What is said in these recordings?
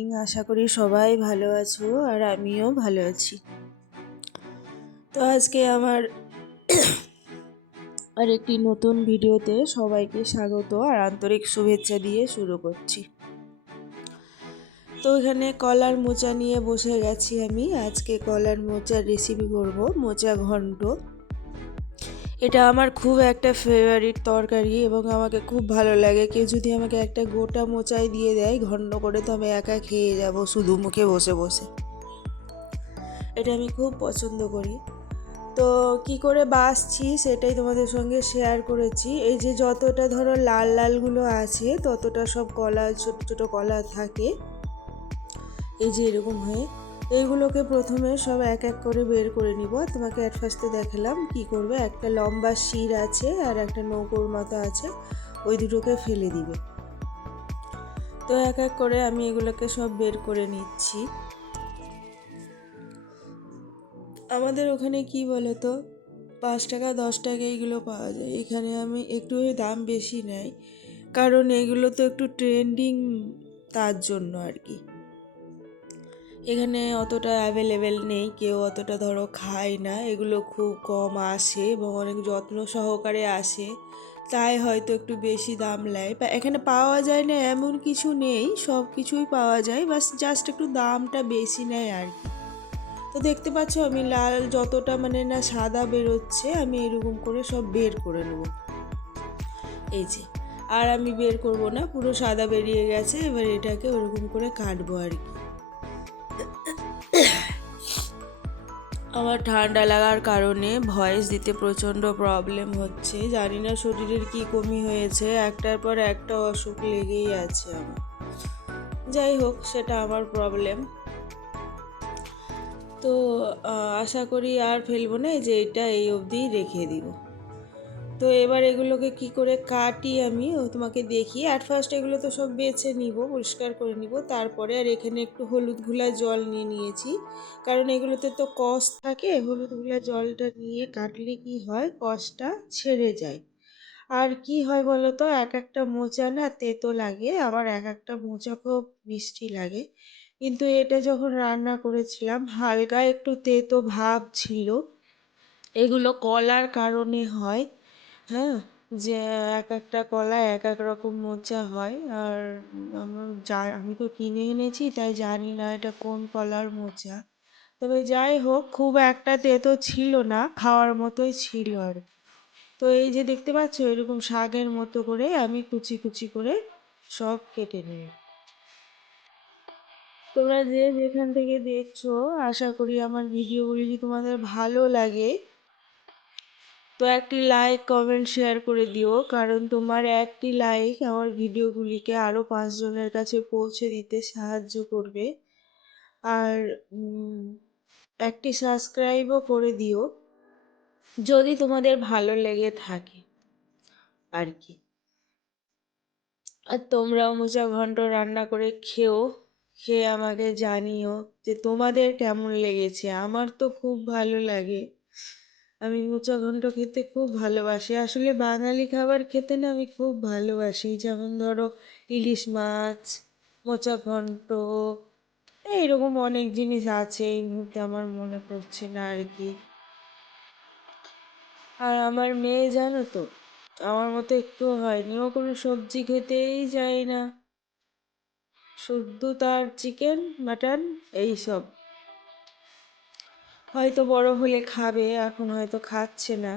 Morning. আশা করি সবাই ভালো আছো আর আমিও ভালো আছি। তো আজকে আমার আর একটি নতুন ভিডিওতে সবাইকে স্বাগত আর আন্তরিক শুভেচ্ছা দিয়ে শুরু করছি। তো এখানে কলার মোচা নিয়ে বসে গেছি আমি। আজকে কলার মোচার রেসিপি করব, মোচা ঘন্ট। এটা আমার খুব একটা ফেভারিট তরকারি এবং আমাকে খুব ভালো লাগে। কেউ যদি আমাকে একটা গোটা মোচাই দিয়ে দেয় ঘন্ট করে, তো আমি একা খেয়ে যাব শুধু মুখে বসে বসে। এটা আমি খুব পছন্দ করি। তো কি করে বাছছি সেটাই তোমাদের সঙ্গে শেয়ার করেছি। এই যে যতটা ধরো লাল লালগুলো আছে ততটা সব কলা, ছোট ছোট কলা থাকে, এই যে এরকম হয়ে। এইগুলোকে প্রথমে সব এক এক করে বের করে নিব। তোমাকে অ্যাট ফার্স্টে দেখালাম কি করবে। একটা লম্বা শির আছে আর একটা নৌকোর মতো আছে, ওই দুটোকে ফেলে দিবে। তো এক এক করে আমি এগুলোকে সব বের করে নিচ্ছি। আমাদের ওখানে কি বলো তো, 5 টাকা 10 টাকা এইগুলো পাওয়া যায়। এখানে আমি একটু দাম বেশি নেই, কারণ এগুলো তো একটু ট্রেন্ডিং, তার জন্য আর কি। এখানে অতটা অ্যাভেলেবেল নেই, কেউ অতটা ধরো খায় না, এগুলো খুব কম আসে এবং অনেক যত্ন সহকারে আসে, তাই হয়তো একটু বেশি দাম নেয়। এখানে পাওয়া যায় না এমন কিছু নেই, সব কিছুই পাওয়া যায়, বাস জাস্ট একটু দামটা বেশি নেয় আর কি। তো দেখতে পাচ্ছ আমি লাল যতটা মানে না সাদা বেরোচ্ছে, আমি এরকম করে সব বের করে নেব। এই যে, আর আমি বের করব না, পুরো সাদা বেরিয়ে গেছে। এবার এটাকে ওরকম করে কাটবো আর কি। আমার ঠান্ডা লাগার কারণে ভয়েস দিতে প্রচণ্ড প্রবলেম হচ্ছে। জানি না শরীরের কি কমি হয়েছে, একটার পর একটা অসুখ লেগেই আছে আমার। যাই হোক, সেটা আমার প্রবলেম। তো আশা করি আর ফেলবো না, যে এটা এই অবধিই রেখে দিব। তো এবার এগুলোকে কি করে কাটি আমি তোমাকে দেখি। অ্যাট ফার্স্ট এগুলো তো সব বেছে নিব, পরিষ্কার করে নিব, তারপরে আর এখানে একটু হলুদ গুলা জল নিয়ে নিয়েছি, কারণ এগুলোতে তো কষ থাকে। হলুদ গুলা জলটা নিয়ে কাটলে কি হয়, কষটা ছেড়ে যায়। আর কি হয় বলো তো, এক একটা মোচা না তেতো লাগে, আবার এক একটা মোচা খুব মিষ্টি লাগে। কিন্তু এটা যখন রান্না করেছিলাম হালকা একটু তেতো ভাব ছিল। এগুলো কলার কারণে হয়। হ্যাঁ, যে এক একটা কলা এক এক রকম মোচা হয়। আর আমি তো কিনে এনেছি, তাই জানি না এটা কোন কলার মোচা। তবে যাই হোক, খুব একটা তেতো ছিল না, খাওয়ার মতোই ছিল আর কি। তো এই যে দেখতে পাচ্ছ এরকম শাকের মতো করে আমি কুচি কুচি করে সব কেটে নিই। তোমরা যে যেখান থেকে দেখছো, আশা করি আমার ভিডিওগুলি যদি তোমাদের ভালো লাগে, তো একটি লাইক কমেন্ট শেয়ার করে দিও, কারণ তোমার একটি লাইক আমার ভিডিওগুলিকে আরও 5 জনের কাছে পৌঁছে দিতে সাহায্য করবে। আর একটি সাবস্ক্রাইবও করে দিও যদি তোমাদের ভালো লেগে থাকে আর কি। আর তোমরাও মোচা ঘন্ট রান্না করে খেয়ে আমাকে জানিও যে তোমাদের কেমন লেগেছে। আমার তো খুব ভালো লাগে, আমি মোচা ঘন্ট খেতে খুব ভালোবাসি। আসলে বাঙালি খাবার খেতে না আমি খুব ভালোবাসি, যেমন ধরো ইলিশ মাছ, মোচা ঘন্ট, এইরকম অনেক জিনিস আছে, এই মুহূর্তে আমার মনে পড়ছে না আর কি। আর আমার মেয়ে জানো তো, আমার মতো একটুও হয়নি, ও কোনো সবজি খেতেই চায় না, শুধু তার চিকেন মাটন এইসব। হয়তো বড় হলে খাবে, এখন হয়তো খাচ্ছে না,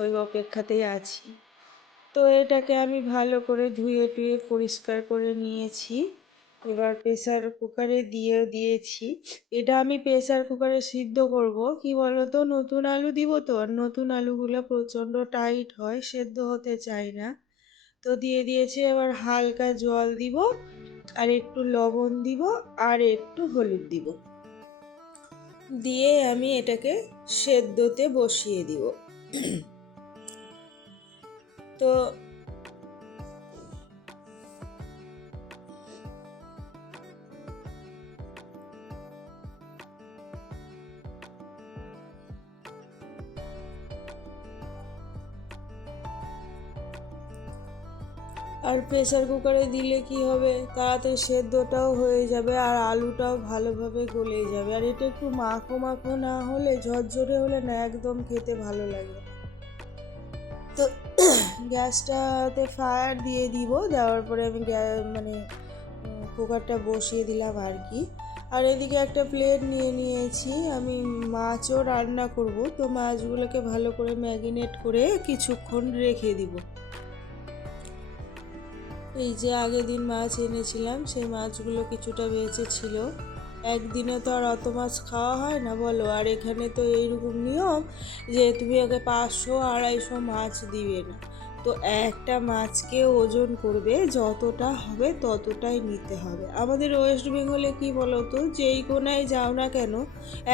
ওই অপেক্ষাতেই আছি। তো এটাকে আমি ভালো করে ধুয়ে টুয়ে পরিষ্কার করে নিয়েছি। এবার প্রেসার কুকারে দিয়েছি। এটা আমি প্রেসার কুকারে সিদ্ধ করব। কি বলো তো, নতুন আলু দিব তো, আর নতুন আলুগুলো প্রচণ্ড টাইট হয়, সেদ্ধ হতে চায় না। তো দিয়ে দিয়েছি। এবার হালকা জল দিব, আর একটু লবণ দিব, আর একটু হলুদ দিব, দিয়ে আমি এটাকে সেদ্ধতে বসিয়ে দিব। তো আর প্রেসার কুকারে দিলে কি হবে, তাড়াতাড়ি সেদ্ধটাও হয়ে যাবে আর আলুটাও ভালোভাবে গলে যাবে। আর এটা একটু মাখো মাখো না হলে, ঝরঝরে হলে না একদম খেতে ভালো লাগে। তো গ্যাসটাতে ফায়ার দিয়ে দিব, দেওয়ার পরে আমি কুকারটা বসিয়ে দিলাম আর কি। আর এদিকে একটা প্লেট নিয়ে নিয়েছি, আমি মাছও রান্না করব। তো মাছগুলোকে ভালো করে ম্যারিনেট করে কিছুক্ষণ রেখে দিব। এই যে আগের দিন মাছ এনেছিলাম, সেই মাছগুলো কিছুটা বেঁচে ছিল। একদিনে তো আর অত মাছ খাওয়া হয় না বলো। আর এখানে তো এইরকম নিয়ম যে তুমি ওকে 500-250 মাছ দিবে না। তো একটা মাছকে ওজন করবে, যতটা হবে ততটাই নিতে হবে। আমাদের ওয়েস্ট বেঙ্গলে কি বলো তো, যেই কোনায় যাও না কেন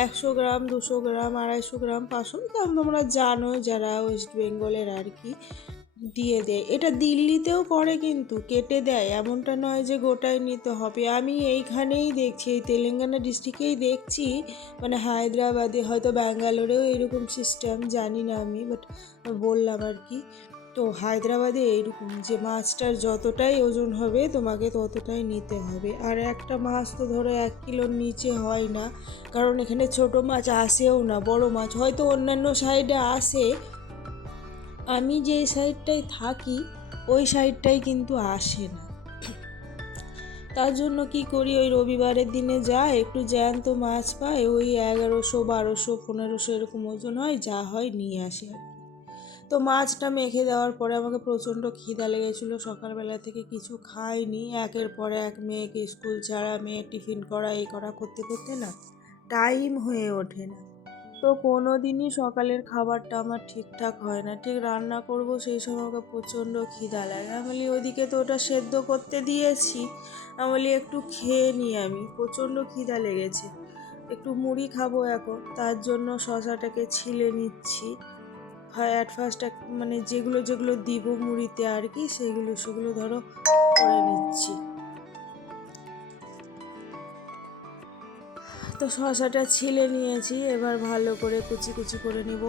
100 গ্রাম, 200 গ্রাম, 250 গ্রাম, 500, তা তোমরা জানো যারা ওয়েস্ট বেঙ্গলের আর কি, দিয়ে দেয়। এটা দিল্লিতেও করে, কিন্তু কেটে দেয়, এমনটা নয় যে গোটাই নিতে হবে। আমি এইখানেই দেখছি, এই তেলেঙ্গানা ডিস্ট্রিক্টেই দেখছি, মানে হায়দ্রাবাদে, হয়তো ব্যাঙ্গালোরেও এরকম সিস্টেম জানি না আমি, বাট বললাম আর কি। তো হায়দ্রাবাদে এইরকম যে মাছটার যতটাই ওজন হবে তোমাকে ততটাই নিতে হবে। আর একটা মাছ তো ধরো 1 কিলোর নিচে হয় না, কারণ এখানে ছোট মাছ আসেও না, বড় মাছ হয়তো অন্যান্য সাইডে আসে, আমি যে সাইডটায় থাকি ওই সাইডটাই কিন্তু আসে না। তার জন্য কি করি, ওই রবিবারের দিনে যা একটু জ্যান্ত মাছ পাই, ওই 1100, 1200, 1500 এরকম ওজন হয়, যা হয় নিয়ে আসি আর কি। তো মাছটা মেখে দেওয়ার পরে আমাকে প্রচণ্ড খিদা লেগেছিলো, সকালবেলা থেকে কিছু খাইনি। একের পর এক মেয়েকে স্কুল ছাড়া, মেয়ে টিফিন করা, এই করা করতে করতে না টাইম হয়ে ওঠে না। তো কোনো দিনই সকালের খাবারটা আমার ঠিকঠাক হয় না। ঠিক রান্না করব সেই সময় আমাকে প্রচণ্ড খিদা লাগে। আমি বলি ওদিকে তো ওটা সেদ্ধ করতে দিয়েছি, আমি বলি একটু খেয়ে নিই, আমি প্রচণ্ড খিদা লেগেছে, একটু মুড়ি খাবো এখন। তার জন্য শশাটাকে ছিলে নিচ্ছি। অ্যাট ফার্স্ট মানে যেগুলো যেগুলো দিব মুড়িতে আর কি, সেগুলো ধরো করে নিচ্ছি। তো শশাটা ছিলে নিয়েছি, এবার ভালো করে কুচি কুচি করে নিব।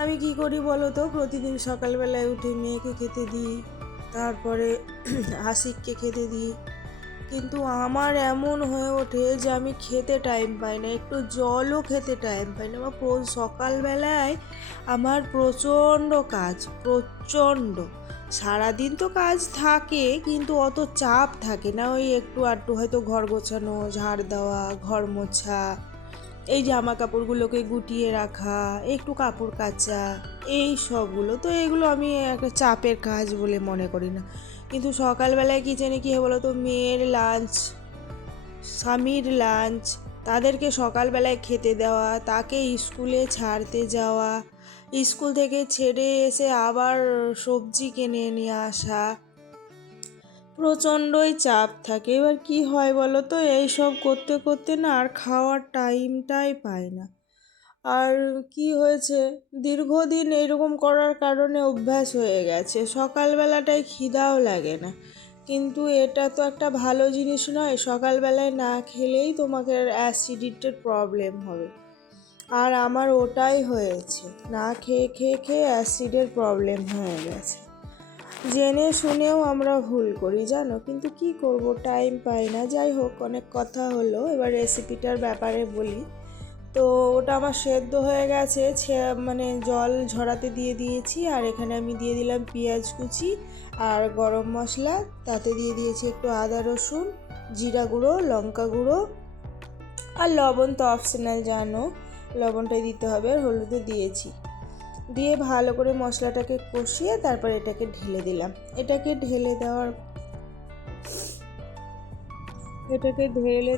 আমি কি করি বলো তো, প্রতিদিন সকালবেলায় উঠে মেয়েকে খেতে দিই, তারপরে আশিককে খেতে দিই, কিন্তু আমার এমন হয়ে ওঠে যে আমি খেতে টাইম পাই না, একটু জলও খেতে টাইম পাই না। সকালবেলায় আমার প্রচণ্ড কাজ, প্রচণ্ড। সারাদিন তো কাজ থাকে, কিন্তু অত চাপ থাকে না, ওই একটু আধটু হয়তো ঘর গোছানো, ঝাড় দেওয়া, ঘর মোছা, এই জামা কাপড়গুলোকে গুটিয়ে রাখা, একটু কাপড় কাচা, এই সবগুলো। তো এগুলো আমি একটা চাপের কাজ বলে মনে করি না। কিন্তু সকালবেলায় কিচেনে কী হয় বলো তো, মেয়ের লাঞ্চ, স্বামীর লাঞ্চ, তাদেরকে সকালবেলায় খেতে দেওয়া, তাকে স্কুলে ছাড়তে যাওয়া, স্কুল থেকে ছেড়ে এসে আবার সবজি কিনে নিয়ে আসা, প্রচণ্ডই চাপ থাকে। এবার কি হয় বলো তো, এইসব করতে করতে না আর খাওয়ার টাইমটাই পাই না। আর কি হয়েছে, দীর্ঘদিন এরকম করার কারণে অভ্যাস হয়ে গেছে, সকালবেলাটায় খিদাও লাগে না। কিন্তু এটা তো একটা ভালো জিনিস নয়, সকালবেলায় না খেলেই তোমাকে অ্যাসিডিটির প্রবলেম হবে। আর আমার ওটাই হয়েছে, না খেয়ে খেয়ে খেয়ে অ্যাসিডের প্রবলেম হয়ে গেছে। জেনে শুনেও আমরা ভুল করি জানো, কিন্তু কি করব, টাইম পাই না। যাই হোক, অনেক কথা হলো, এবার রেসিপিটার ব্যাপারে বলি। তো ওটা আমার সেদ্ধ হয়ে গেছে, মানে জল ঝরাতে দিয়ে দিয়েছি। আর এখানে আমি দিয়ে দিলাম পেঁয়াজ কুচি আর গরম মশলা, তাতে দিয়ে দিয়েছি একটু আদা রসুন, জিরা গুঁড়ো, লঙ্কা গুঁড়ো, আর লবণ তো অপশনাল, জানো লবণটাই দিতে হবে, আর হলুদও দিয়েছি। দিয়ে ভালো করে মশলাটাকে কষিয়ে তারপর এটাকে ঢেলে দিলাম। এটাকে ঢেলে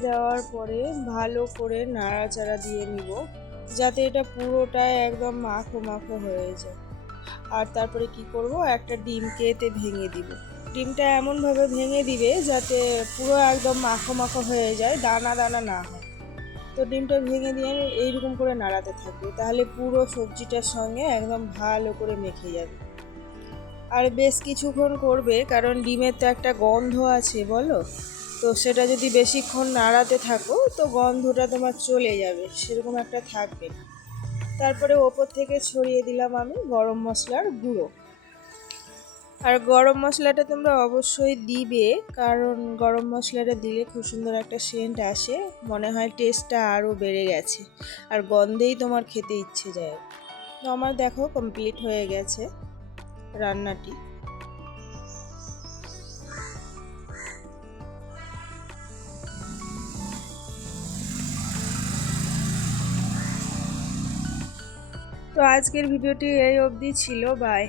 দেওয়ার পরে ভালো করে নাড়াচাড়া দিয়ে নিব, যাতে এটা পুরোটাই একদম মাখো মাখো হয়ে যায়। আর তারপরে কি করব, একটা ডিমকে এতে ভেঙে দিব। ডিমটা এমনভাবে ভেঙে দিবে যাতে পুরো একদম মাখো মাখো হয়ে যায়, দানা দানা না হয়। তো ডিমটা ভেঙে দিয়ে আমি এইরকম করে নাড়াতে থাকবো, তাহলে পুরো সবজিটার সঙ্গে একদম ভালো করে মেখে যাবে। আর বেশ কিছুক্ষণ করবে, কারণ ডিমের তো একটা গন্ধ আছে বলো, তো সেটা যদি বেশিক্ষণ নাড়াতে থাকো তো গন্ধটা তোমার চলে যাবে, সেরকম একটা থাকবে না। তারপরে ওপর থেকে ছড়িয়ে দিলাম আমি গরম মশলার গুঁড়ো। আর গরম মশলাটা তোমরা অবশ্যই দিবে, কারণ গরম মশলাটা দিলে খুব সুন্দর একটা সেন্ট আসে, মনে হয় টেস্টটা আরও বেড়ে গেছে, আর গন্ধেই তোমার খেতে ইচ্ছে যায়। তো আমার দেখো কমপ্লিট হয়ে গেছে রান্নাটি। তো আজকের ভিডিওটি এই অবধি ছিল, বাই।